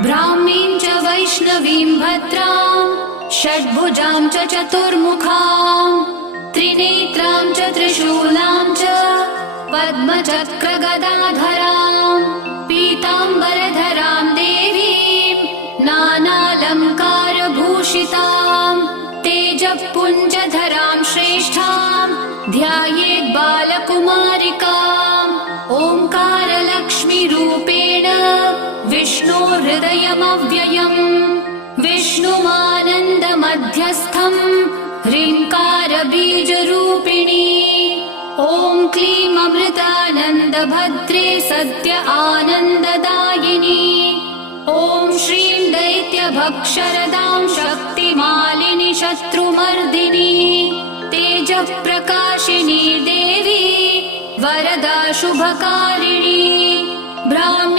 ब्राह्मीं च वैष्णवीं भद्रां षड्भुजां च चतुर्मुखां त्रिनेत्रां च त्रिशूलां च पद्मचक्रगदाधरां पीताम्बरधरां देवीं नानालङ्कारभूषितां तेजःपुञ्जधरां श्रेष्ठां ध्यायेत् बालकुमारिकाम् ओङ्कारलक्ष्मीरूपेण विष्णोर्हृदयमव्ययम् विष्णुमानन्दमध्यस्थम् ह्रीङ्कारबीजरूपिणी ॐ क्लीं अमृतानन्दभद्रे सत्य आनन्ददायिनी ॐ श्रीं दैत्यभक्षरदां शक्तिमालिनि शत्रुमर्दिनी तेजःप्रकाशिनी देवी वरदा शुभकारिणी ब्राह्मी